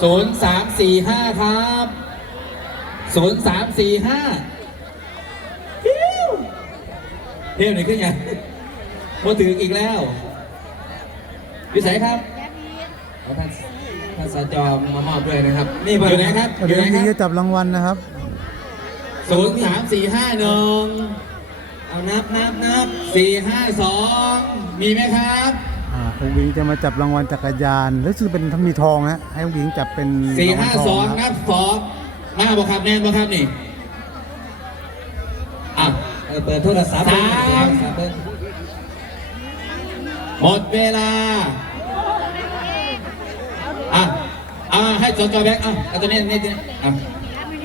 ศูนย์สามสี่ห้าครับศูนย์สามสี่ห้าเที่ยวไหนขึ้นยังมาถึงอีกแล้ววิสัยครับเอาท่านท่านสจอมมามอบด้วยนะครับ นี่อยู่ไหนครับอยู่เดี๋ยวไหนคนี้รับจะจับรางวัลนะครับศูนย์สามสี่ห้าหนึ่งเอานับนับนับสี่ห้าสองมีไหมครับ อ่าองค์หญิงจะมาจับรางวัลจักรยานรู้สึกเป็นมีทองนะให้องค์หญิงจับเป็นสี่รางวัห้าลทสอองงนะนับสองมาบ่ครับแน่นบ่ครับนี่อะเออเปิดโทรศัพท์สามเปิดหมดเวลาอะอะให้จอจอแบงค์อะเอาตัวนี้นี่นี่อะ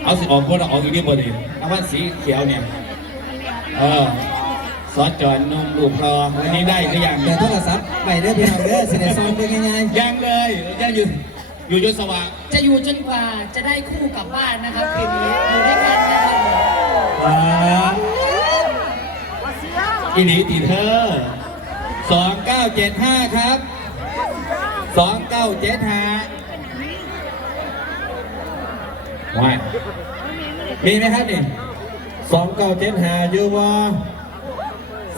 เอาสิออกบนออกอยู่นี่บนดิรางวัลสีเขียวเนี่ยเออ สอจอนนมลูกคลออันนี้ได้หรือยังเปิดโทรศัพท์ไปเด้อพี่น้องเด้อสิได้ซ้อมเป็นยังไงยังเลยยังอยู่อยู่จนสว่างจะอยู่จนกว่าจะได้คู่กลับบ้านนะครับคืนนี้อยู่ด้วยกันนะครับอ่าอีหลีตีเธอสองเก้าเจ็ดห้าครับสองเก้าเจ็ดห้าว้ายมีไหมครับนี่สองเก้าเจ็ดห้าอยู่วะ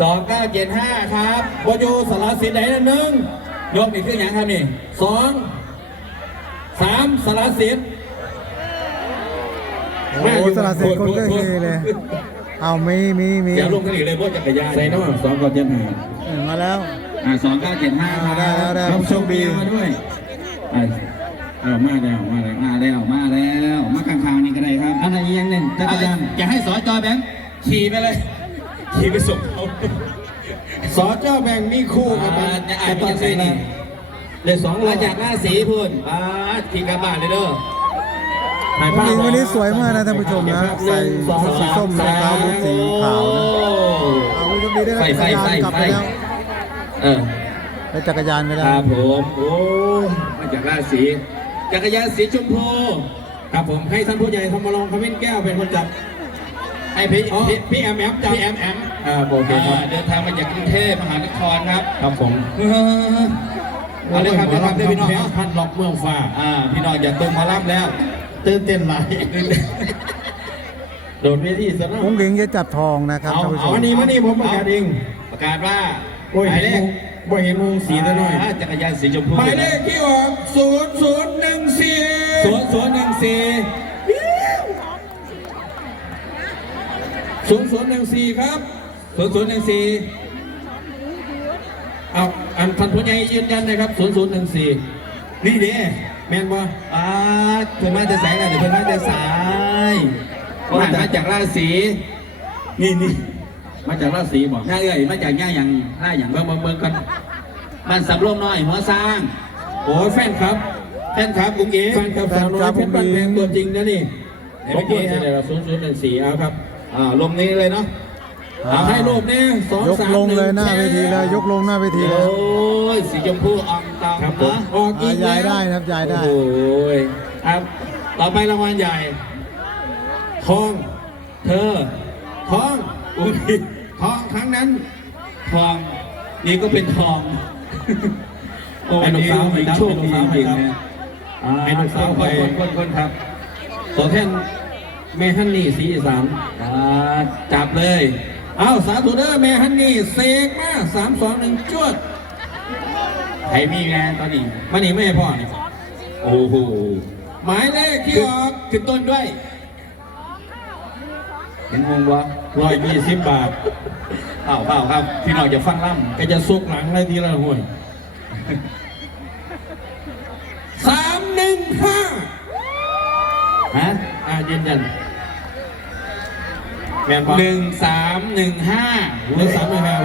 สองเก้าเจ็ดห้าครับบอยู่สารสินไหนนั่นหนึ่งยกนี่ขึ้นยังครับนี่สองสามสารสินโอ้โหสละสิทธิ์คนก็เฮเลย เอามีมีมีเดี๋ยวลงกันอีกเลยพวกจักรยานใส่น้องสองก่อนเจ็ดห้าเออมาแล้ว อ่าสองเก้าเจ็ดห้าอ่าได้แล้วได้น้ำโชคดี มาด้วยไอ้เออมาแล้วมาแล้วมาแล้วมาแล้วมาข้างๆนี่ก็ได้ครับอันนั้นอีกอย่างหนึ่งจักรยานจะให้สอจอแบงค์ขี่ไปเลย ขี่ไปส่งเขาสอเจ้าแบ่งมีคู่กับมันจะอ่านเป็นยังไงนี่เดี๋ยวสองมาจากหน้าสีพุ่นป้าดขี่กระบะเลยเด้อถ่ายองภาค์หพญิงวันนี้สวยมากนะท่านผู้ชมนะใส่ชุดสีส้มรองเท้าบูทสีขาวนะเอาผู้โชคดีได้รับจักรยานกลับไปแล้วเออได้จักรยานไปคแล้วรับผมโอ้มาจากราชสีจักรยานสีชมพูครับผมให้ท่านผู้ใหญ่ธรรมรงค์ขมิ้นแก้วเป็นคนจับ ให้พี่อ๋อ พี่พี่แอมแอมจับพี่แอมแอมอ่าโอเคครับ อ่าเดินทางมาจากกรุงเทพมหานครครับครับผมเอาเลยครับเดี๋ยวครับเดี๋ยวพี่น้องเพลเนาะพันล็อกเมืองฟ้าอ่าพี่น้องอย่าเติมหมาล่ำแล้วตื่นเต้นหลายโดดเวทีซะนะองค์หญิงจะจับทองนะครับเอาท่านผู้ชเอาม อันนี้มานี่ผมประกาศเองประกาศว่าโอ้ยหมายเลขบ่เห็นมุงสีซะหน่อยาจักรยานสีชมพูหมายเลขที่ออกศูนย์ศูนย์หนึ่งสี่ ศูนย์ศูนย์หนึ่งสี่ ศูนย์ศูนย์หนึ่งสี่ครับศูนย์ศูนย์หนึ่งสี่เอาอันท่านผู้ใหญ่ยืนยันนะครับศูนย์ศูนย์หนึ่งสี่นี่เด้แมนบ่อ่าเพิ่นมาแต่แสงนะเดี๋ยวเพิ่นมาแต่สายมามาจากราชสีนี่นี่มาจากราชสีบอกย่าเอ้ยมาจากย่าอย่างล่าอย่างเบิ่งเบิ่งเบิ่งกันมันสำโรงน้อยหัวสร้างโอ้ยแฟนครับแฟนครับกุ้งเอ๋แฟนครับสาวน้อยเพชรบ้านแพงตัวจริงนะนี่เห็นผเมื่มอกี้เปิดฮะเสนอศูนย์ศูนย์หนึ่งสี่เอาครับ อ่าลมนี้เลยเนาะเอาให้รูปเนี่ยสองยกสามลงเลยหน้าแชร์เวทีเลยยกลงหน้าเวทีเลยโอ้ยสีชมพูอองตองครับผม นะออกอีอ่ากแล้วย้ายได้นะครับย้ายได้ โอ้ยครับต่อไปรางวัลใหญ่ทองเธอทองอุ้ยทองครั้งนั้นทองนี่ก็เป็นทองโอ้ให้ลูกสาวนี่ให้ครับโชคดีจริงๆให้นะให้ลูกสาวคไปนคนคนคนครับตัวแทน แม่ฮันนี่สีอีสานอ่าจับเลย เอาสาธุเด้อแม่ฮันนี่เสกมาสามสองหนึ่งจวดใครมีงานตอนนี้มานี่ไม่ให้พ่อนี่โอ้โหหมายเลขที่ออกขึ้นต้นด้วย เห็นงงวะร้อยยี่สิบบาทเปล่าเปล่าครับ พี่น้องจะฟังล่ก็จะซุกหลังเลยทีละห่วยสามหนึ่งห้าำฮะ อ่ายืนยันแมนพอหนึ่งสามหนึ่งห้าหนึ่งสามหนึ่งห้า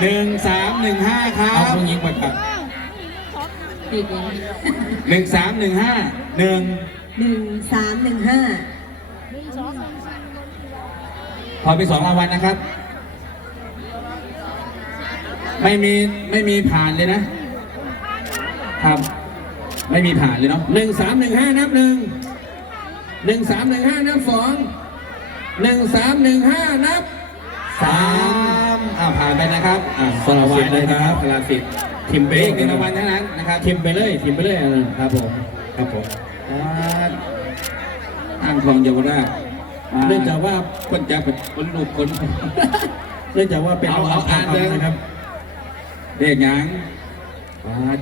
หนึ่งสามหนึ่งห้าครัเอาบผู้หญิงประกาศอีกหนึ่งหนึ่งสามหนึ่งห้าหนึ่งหนึ่งสามหนึ่งห้าพอไปสองรางวัลนะครับ ไม่มีไม่มีผ่านเลยนะครับ ไม่มีผ่านเลยเนาะหนึ่งสามหนึ่งห้านับหนึ่ง หนึ่งสามหนึ่งห้านับสองหนึ่งสามหนึ่งห้านับสามอ่าผ่านไปนะครับอ่าสละสิทธิ์เลยนะครับสละสิทธิ์ทิมไปเบรเลกยหนึ่งรางวัลเท่านั้นนะครับทิมไปเลยทิมไปเลยอันนั้นครับผมครับผมอ่างทองเยาวราชเนื่องจากว่าคนจับเป็นคนลูกคนเนื่องจากว่าเป็นเอารางวัลเอาอ่านทองเลยคำนะครับเด็กหยังปาด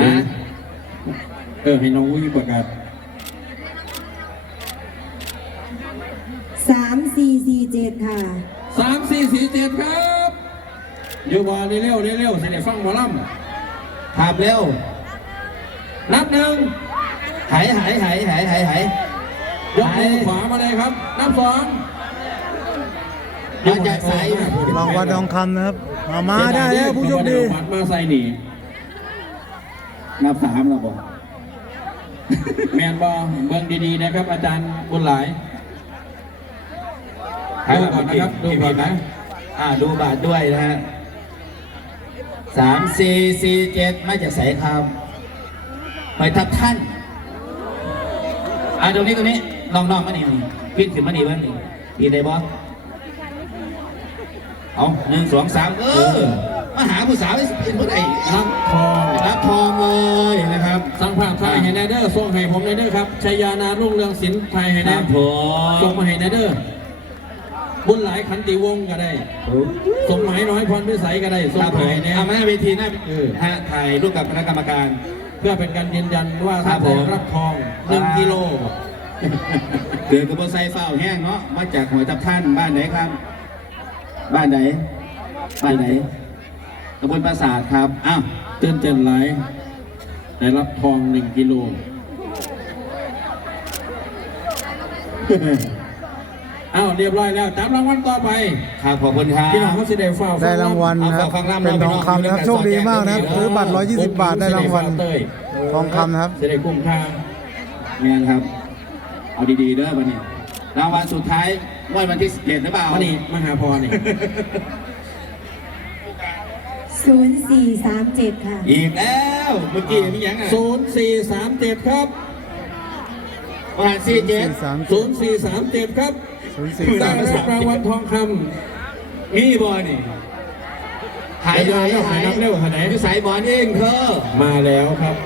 ฮะเออให้น้องอุ้ยประกาศ สามสี่สี่ เจ็ดค่ะสามสี่สี่เจ็ดครับ อยู่บอลเร็วๆเร็วๆสิเดี๋ยวฟังหมอลำถามเร็ว นับหนึ่งหายหายหายหายหายหายยกมือขวามาเลยครับ นับสองมาจากสายรางวัลทองคำนะครับ มามาได้แล้วผู้โชคดีบัตรมาใส่หนีนับสามแล้วบอกแมนบอเบิ่งดีๆนะครับ อาจารย์บุญหลาย ดูก่อนนะครับดูก่อนนะอ่าดูบาทด้วยนะฮะสามสี่สี่เจ็ดมาจากสายคำไปทับท่านอ่าตรงนี้ตรงนี้ลองนองมานี่นี่วิ่งขึ้นมานี่บ้างนี่ดีได้บอสเอาหนึ่งสองสามเออมาหาผู้สาวเป็นผู้ใดนับทองรับทองเลยนะครับสั่งภาพไทยให้แนเดอร์ส่งให้ผมแนเดอร์ครับชัยยานารุ่งเรืองศิลป์ไทยให้คแนรับผส่งมมาให้แนเดอร์ บุญหลายขันติวงศ์ก็ได้ส่งหมายน้อยพรพิสัยก็ได้ส่งครับผมามให้แนเอามาหน้าเวทีหน้าเออฮะถ่ายรูปกับคณะกรรมการ เพื่อเป็นการยืนยันว่าครัท่าบนผมได้รับทองหนึ่งกิโล เดือนกับโบไซเฝ้าแห้งเนาะ มาจากหัวยทับท่านบ้านไหนครับ บ้านไหน บ้านไหนตำบลปราสาทครับ อ้าว ตื่นเต้นหลายได้รับทองหนึ่งกิโล อ้าวเรียบร้อยแล้วจับรางวัลต่อไปครับขอบคุณครับพี่น้องเขาสิได้ฟ้าได้รางวัลนะครับเป็นทองคำนะครับโชคดีมากนะครับซื้อบัตร 120 บาทได้รางวัลทองคำนะครับสิได้คุ้มค่าเงี้ยครับ เอาดีๆเด้อวันนี้รางวัลสุดท้ายงวดวันที่สิบเจ็ดหรือเปล่ามานี่มหาพรนี่ศูนย์สี่สามเจ็ดค่ะ อีกแล้วเมื่อกี้มีหยังอะศูนย์สี่สามเจ็ดครับประมาณสี่เจ็ด ศูนย์สี่ได้สามรับรางวัลทองคมีบอนี่หายหายหายนับเร็วขนาดไหนพี่สายบอลเองเธอำมาแล้วครับ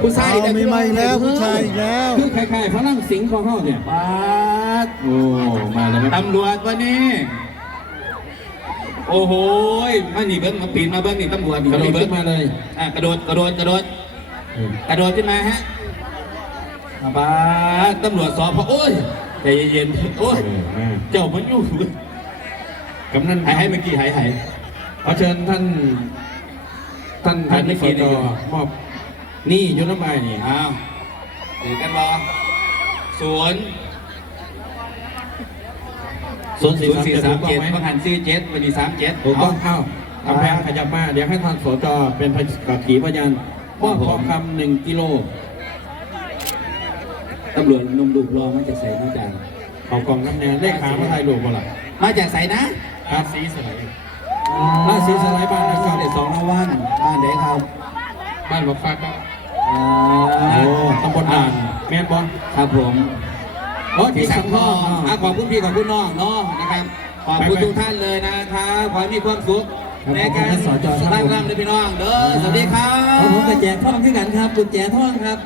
ผู้ชายเอามีมาอีกแล้วผู้ชายอีกแล้ว คือคล้ายๆพลังสิงห์ของเขาเนี่ยปาดโอ้ มาแล้วครับตำรวจวันนี้ โอ้โหยมาหนีเบิ้งมาปีนมาเบิ้งนี่ตำรวจกระโดดเบิ้ขึ้นมาเลยอะกระโดดกระโดดกระโดด กระโดดขึ้นมาฮะปาดตำรวจสอบพอโอ้ย ใจเย็นๆโอ้ยเจ้ามันอยู่กำนันหายหายเมื่อกี้หายหาย ขอเชิญท่าน ท่านท่าท่านนเมื่อสกี้จนี่มอบ นี่ยศน้ำลายนี่อ้าวถือกันบอศูนย์ศูนย์สี่ศูนย์สามสี่เจ็ดสาถูมกต้อเจ็งดไหมประหันสี่เจ็ดวันนี้สามเจ็ดถูกต้องเข้าเอา กำแพงขยับมา เดี๋ยวให้ท่านสจเป็นกับขีพยานมอบทองคำหนึ่งกิโล ตำรวจหนุ่มดุรอมาจากใส่มาจากเอากล่องน้ำแดงเลขขามาไทยหลวงมาละมาจากใส่นะครับสีสไลด์บ้านสีสไลด์บ้านนะครับเด็สองรางวัลบ้านไหนครับบ้านบอกฟ้าครับอ่าโอ้ตำบลด่านแม่นบอลครับผมโอ้ที่ที่สัสังงททอองงอะขอบคุณพี่ขอบคุณน้องเนาะนะครับขอบคุณทุกท่านเลยนะครับขอให้มีความสุขในการสร้างรำเลยพี่น้องเด้อสวัสดีครับผมกับแจกท่องขึ้นกันครับกุญแจท่องครับ